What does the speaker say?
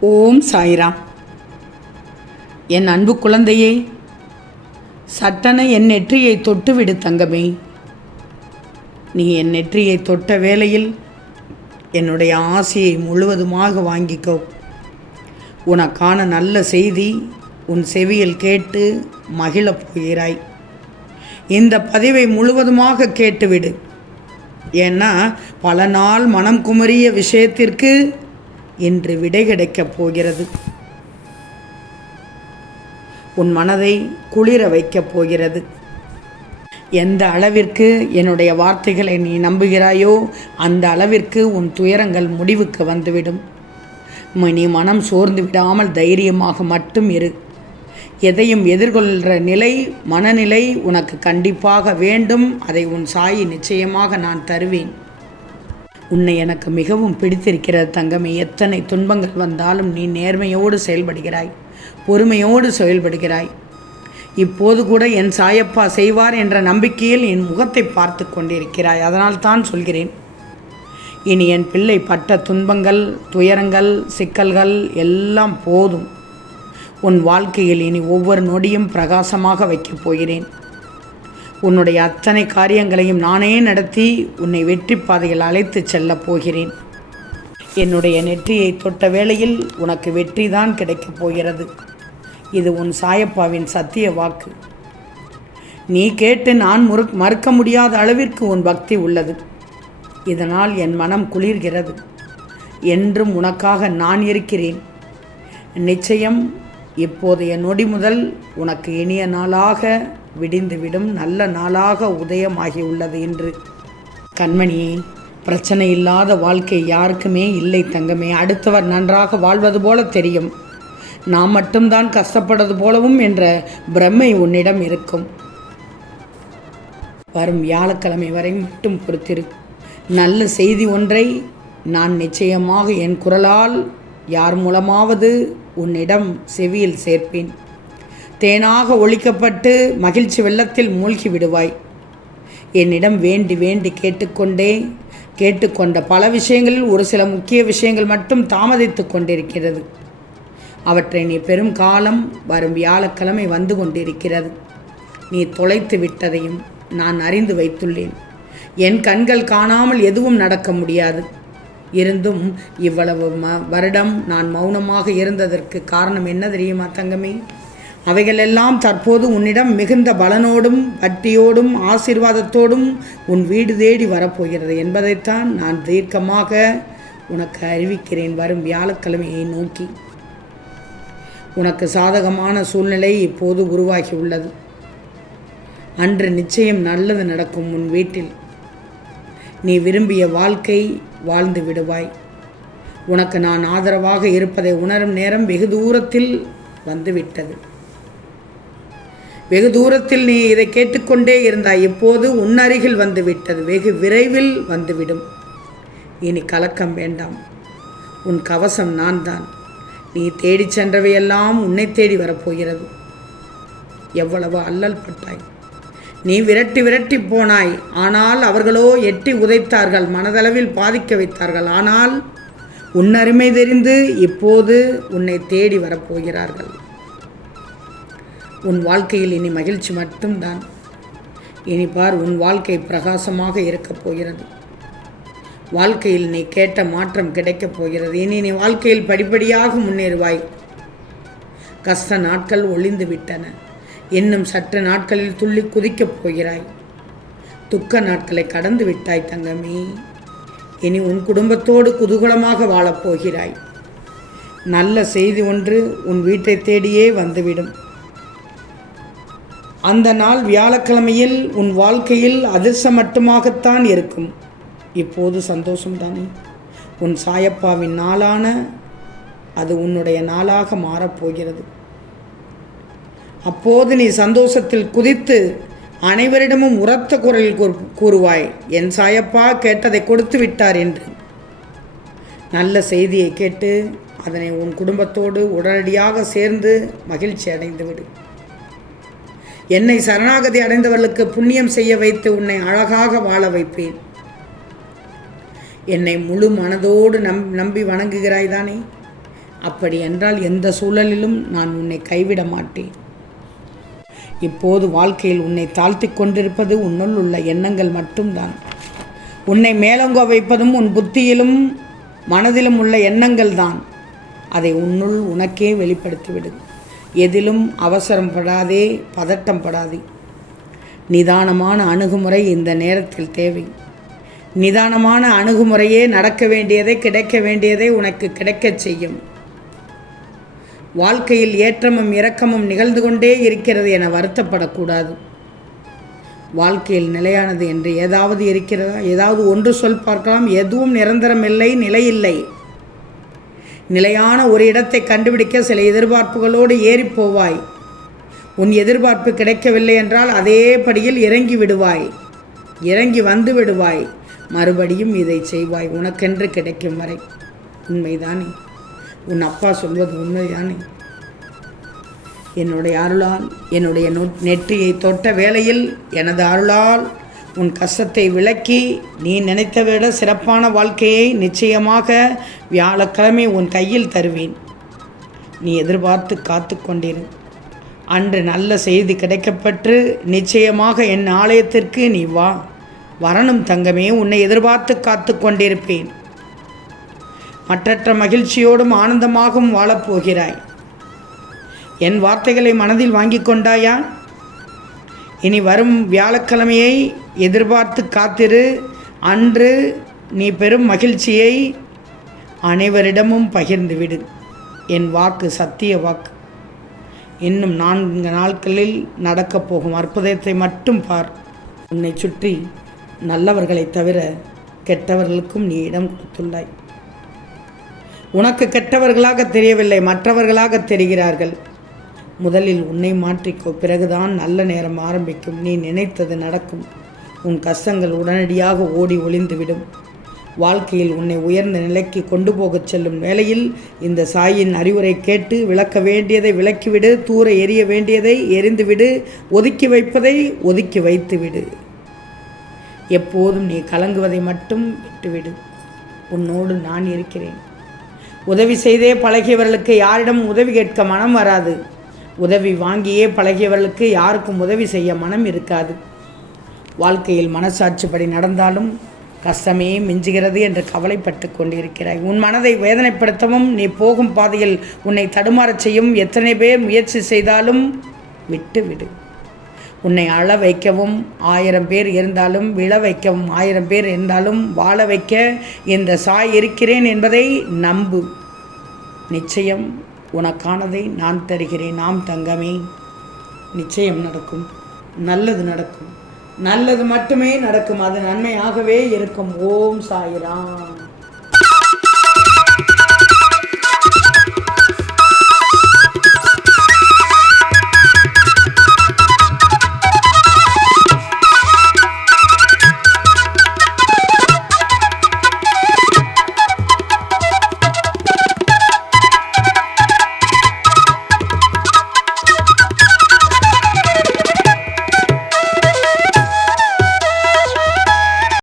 ஓம் சாய்ராம். என் அன்பு குழந்தையே சட்டன என் நெற்றியை தொட்டுவிடு தங்கமே. நீ என் நெற்றியை தொட்ட வேளையில் என்னுடைய ஆசையை முழுவதுமாக வாங்கிக்கோ. உனக்கான நல்ல செய்தி உன் செவியில் கேட்டு மகிழப் போகிறாய். இந்த பதிவை முழுவதுமாக கேட்டுவிடு. ஏன்னா பல நாள் மனம் குமரிய விஷயத்திற்கு என்று விடை கிடைக்கப் போகிறது. உன் மனதை குளிர வைக்கப் போகிறது. எந்த அளவிற்கு என்னுடைய வார்த்தைகளை நீ நம்புகிறாயோ அந்த அளவிற்கு உன் துயரங்கள் முடிவுக்கு வந்துவிடும். நீ மனம் சோர்ந்து விடாமல் தைரியமாக மட்டும் இரு. எதையும் எதிர்கொள்கிற நிலை மனநிலை உனக்கு கண்டிப்பாக வேண்டும். அதை உன் சாயி நிச்சயமாக நான் தருவேன். உன்னை எனக்கு மிகவும் பிடித்திருக்கிறது தங்கமே. எத்தனை துன்பங்கள் வந்தாலும் நீ நேர்மையோடு செயல்படுகிறாய் பொறுமையோடு செயல்படுகிறாய். இப்போது கூட என் சாயப்பா செய்வார் என்ற நம்பிக்கையில் என் முகத்தை பார்த்து கொண்டிருக்கிறாய். அதனால் தான் சொல்கிறேன் இனி என் பிள்ளை பட்ட துன்பங்கள் துயரங்கள் சிக்கல்கள் எல்லாம் போதும். உன் வாழ்க்கையில் இனி ஒவ்வொரு நொடியும் பிரகாசமாக வைக்கப் போகிறேன். உன்னுடைய அத்தனை காரியங்களையும் நானே நடத்தி உன்னை வெற்றி பாதையில் அழைத்துச் செல்லப் போகிறேன். என்னுடைய நெற்றியை தொட்ட வேளையில் உனக்கு வெற்றி தான் கிடைக்கப் போகிறது. இது உன் சாயப்பாவின் சத்திய வாக்கு. நீ கேட்டு நான் முறு மறுக்க முடியாத அளவிற்கு உன் பக்தி உள்ளது. இதனால் என் மனம் குளிர்கிறது. என்றும் உனக்காக நான் இருக்கிறேன். நிச்சயம் இப்போதைய நொடி முதல் உனக்கு இனிய நாளாக விடிந்துவிடும் நல்ல நாளாக உதயமாகியுள்ளது என்று கண்மணியே பிரச்சனை இல்லாத வாழ்க்கை யாருக்குமே இல்லை தங்கமே. அடுத்தவர் நன்றாக வாழ்வது போல தெரியும். நாம் மட்டும்தான் கஷ்டப்படுவது போலவும் என்ற பிரமை உன்னிடம் இருக்கும். வரும் வியாழக்கிழமை வரை மட்டும் பொறுத்திரு. நல்ல செய்தி ஒன்றை நான் நிச்சயமாக என் குரலால் யார் மூலமாவது உன்னிடம் செவியில் சேர்ப்பேன். தேனாக ஒழிக்கப்பட்டு மகிழ்ச்சி வெள்ளத்தில் மூழ்கி விடுவாய். என்னிடம் வேண்டி வேண்டி கேட்டுக்கொண்டே கேட்டுக்கொண்ட பல விஷயங்களில் ஒரு சில முக்கிய விஷயங்கள் மட்டும் தாமதித்து கொண்டிருக்கிறது. அவற்றை நீ பெரும் காலம் வரும் வியாழக்கிழமை வந்து கொண்டிருக்கிறது. நீ தொலைத்து விட்டதையும் நான் அறிந்து வைத்துள்ளேன். என் கண்கள் காணாமல் எதுவும் நடக்க முடியாது. இருந்தும் இவ்வளவு ம வருடம் நான் மௌனமாக இருந்ததற்கு காரணம் என்ன தெரியுமா தங்கமே? அவைகளெல்லாம் தற்போது உன்னிடம் மிகுந்த பலனோடும் பட்டியோடும் ஆசீர்வாதத்தோடும் உன் வீடு தேடி வரப்போகிறது என்பதைத்தான் நான் தீர்க்கமாக உனக்கு அறிவிக்கிறேன். வரும் வியாழக்கிழமையை நோக்கி. உனக்கு சாதகமான சூழ்நிலை இப்போது உருவாகி உள்ளது. அன்று நிச்சயம் நல்லது நடக்கும் உன் வீட்டில். நீ விரும்பிய வாழ்க்கை வாழ்ந்து விடுவாய். உனக்கு நான் ஆதரவாக இருப்பதை உணரும் நேரம் வெகு தூரத்தில் வந்துவிட்டது. வெகு தூரத்தில் நீ இதை கேட்டுக்கொண்டே இருந்தாய். இப்போது உன் அருகில் வந்துவிட்டது. வெகு விரைவில் வந்துவிடும். இனி கலக்கம் வேண்டாம். உன் கவசம் நான் தான் நீ தேடி சென்றவையெல்லாம் உன்னை தேடி வரப்போகிறது. எவ்வளவு அல்லல் பட்டாய். நீ விரட்டி விரட்டி போனாய். ஆனால் அவர்களோ எட்டி உதைத்தார்கள். மனதளவில் பாதிக்க வைத்தார்கள். ஆனால் உன் அருமை தெரிந்து இப்போது உன்னை தேடி வரப்போகிறார்கள். உன் வாழ்க்கையில் இனி மகிழ்ச்சி மட்டும்தான். இனி பார் உன் வாழ்க்கை பிரகாசமாக இருக்கப் போகிறது. வாழ்க்கையில் நீ கேட்ட மாற்றம் கிடைக்கப் போகிறது. இனி நீ வாழ்க்கையில் படிப்படியாக முன்னேறுவாய். கஷ்ட நாட்கள் ஒளிந்து விட்டன. இன்னும் சற்று நாட்களில் துள்ளி குதிக்கப் போகிறாய். துக்க நாட்களை கடந்து விட்டாய் தங்கமே. இனி உன் குடும்பத்தோடு குதூகலமாக வாழப் போகிறாய். நல்ல செய்தி ஒன்று உன் வீட்டை தேடியே வந்துவிடும். அந்த நாள் வியாழக்கிழமையில் உன் வாழ்க்கையில் அதிர்ஷ்டம் மட்டுமாகத்தான் இருக்கும். இப்போது சந்தோஷம்தானே உன் சாயப்பாவின் நாளான அது உன்னுடைய நாளாக மாறப்போகிறது. அப்போது நீ சந்தோஷத்தில் குதித்து அனைவரிடமும் உரத்த குரலில் கூறுவாய் என் சாயப்பா கேட்டதை கொடுத்து விட்டார் என்று. நல்ல செய்தியை கேட்டு அதனை உன் குடும்பத்தோடு உடனடியாக சேர்ந்து மகிழ்ச்சி அடைந்துவிடு என்னை சரணாகதி அடைந்தவர்களுக்கு புண்ணியம் செய்ய வைத்து உன்னை அழகாக வாழ வைப்பேன். என்னை முழு மனதோடு நம் நம்பி வணங்குகிறாய் தானே? அப்படி என்றால் எந்த சூழலிலும் நான் உன்னை கைவிட மாட்டேன். இப்போது வாழ்க்கையில் உன்னை தாழ்த்தி கொண்டிருப்பது உன்னுள் உள்ள எண்ணங்கள் மட்டும்தான். உன்னை மேலோங்க வைப்பதும் உன் புத்தியிலும் மனதிலும் உள்ள எண்ணங்கள் தான் அதை உன்னுள் உனக்கே வெளிப்படுத்திவிடும் எதிலும் அவசரம் படாதே பதட்டம் படாதே. நிதானமான அணுகுமுறை இந்த நேரத்தில் தேவை. நிதானமான அணுகுமுறையே நடக்க வேண்டியதை கிடைக்க வேண்டியதை உனக்கு கிடைக்கச் செய்யும். வாழ்க்கையில் ஏற்றமும் இரக்கமும் நிகழ்ந்து கொண்டே இருக்கிறது என வருத்தப்படக்கூடாது. வாழ்க்கையில் நிலையானது என்று ஏதாவது இருக்கிறதா? ஏதாவது ஒன்று சொல் பார்க்கலாம். எதுவும் நிரந்தரமில்லை நிலையில்லை நிலையான ஒரு இடத்தை கண்டுபிடிக்க சில எதிர்பார்ப்புகளோடு ஏறிப்போவாய் உன் எதிர்பார்ப்பு கிடைக்கவில்லை என்றால் அதே படியில் இறங்கி விடுவாய். இறங்கி வந்து விடுவாய். மறுபடியும் இதை செய்வாய். உனக்கென்று கிடைக்கும் வரை. உண்மைதானே? உன் அப்பா சொல்வது உண்மைதானே? என்னுடைய அருளால் என்னுடைய நொ- நெற்றியை தொட்ட வேளையில் எனது அருளால் உன் கஷ்டத்தை விலக்கி நீ நினைத்த விட சிறப்பான வாழ்க்கையை நிச்சயமாக வியாழக்கிழமை உன் கையில் தருவேன். நீ எதிர்பார்த்து காத்து கொண்டிரு. அன்று நல்ல செய்தி கிடைக்கப்பெற்று நிச்சயமாக என் ஆலயத்திற்கு நீ வா. வரணும் தங்கமே உன்னை எதிர்பார்த்து காத்து கொண்டிருப்பேன். மற்றற்ற மகிழ்ச்சியோடும் ஆனந்தமாகவும் வாழப்போகிறாய். என் வார்த்தைகளை மனதில் வாங்கி கொண்டாயா? இனி வரும் வியாழக்கிழமையை எதிர்பார்த்து காத்திரு. அன்று நீ பெரும் மகிழ்ச்சியை அனைவரிடமும் பகிர்ந்துவிடு. என் வாக்கு சத்திய வாக்கு. இன்னும் நான்கு நாட்களில் நடக்கப் போகும் அற்புதத்தை மட்டும் பார். உன்னை சுற்றி நல்லவர்களைத் தவிர கெட்டவர்களுக்கும் நீ இடம் கொடுத்துள்ளாய். உனக்கு கெட்டவர்களாக தெரியவில்லை மற்றவர்களாக தெரிகிறார்கள். முதலில் உன்னை மாற்றிக்கோ. பிறகுதான் நல்ல நேரம் ஆரம்பிக்கும். நீ நினைத்தது நடக்கும். உன் கஷ்டங்கள் உடனடியாக ஓடி ஒளிந்துவிடும். வாழ்க்கையில் உன்னை உயர்ந்த நிலைக்கு கொண்டு போகச் செல்லும் வேளையில் இந்த சாயின் அறிவுரை கேட்டு விளக்க வேண்டியதை விளக்கிவிடு. தூர எரிய வேண்டியதை எரிந்துவிடு. ஒதுக்கி வைப்பதை ஒதுக்கி வைத்துவிடு. எப்போதும் நீ கலங்குவதை மட்டும் விட்டுவிடு. உன்னோடு நான் இருக்கிறேன். உதவி செய்தே பழகியவர்களுக்கு யாரிடம் உதவி கேட்க மனம் வராது. உதவி வாங்கியே பழகியவர்களுக்கு யாருக்கும் உதவி செய்ய மனம் இருக்காது. வாழ்க்கையில் மனசாட்சிப்படி நடந்தாலும் கஷ்டமே மிஞ்சுகிறது என்று கவலைப்பட்டு கொண்டிருக்கிறாய். உன் மனதை வேதனைப்படுத்தவும் நீ போகும் பாதையில் உன்னை தடுமாறச் செய்யும் எத்தனை பேர் முயற்சி செய்தாலும் விட்டு விடு உன்னை அழ வைக்கவும் ஆயிரம் பேர் இருந்தாலும் விழ வைக்கவும் ஆயிரம் பேர் இருந்தாலும் வாழ வைக்க இந்த சாய் இருக்கிறேன் என்பதை நம்பு. நிச்சயம் உனக்கானதை நான் தருகிறேன் நாம் தங்கமே. நிச்சயம் நடக்கும். நல்லது நடக்கும். நல்லது மட்டுமே நடக்கும். அது நன்மையாகவே இருக்கும். ஓம் சாயிராம்.